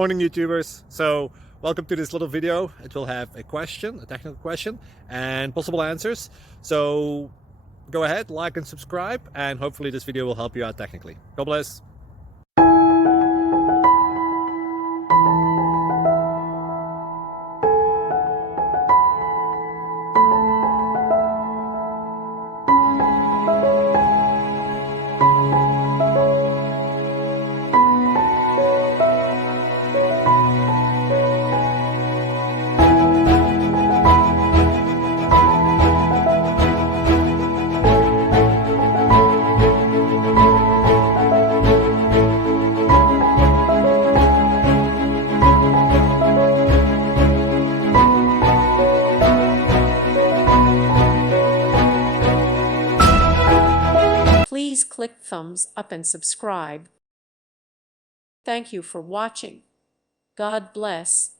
Morning YouTubers. So welcome to this little video. It will have a question, a technical question, and possible answers. So go ahead, like and subscribe, and hopefully this video will help you out technically. God bless. Please click thumbs up and subscribe. Thank you for watching. God bless.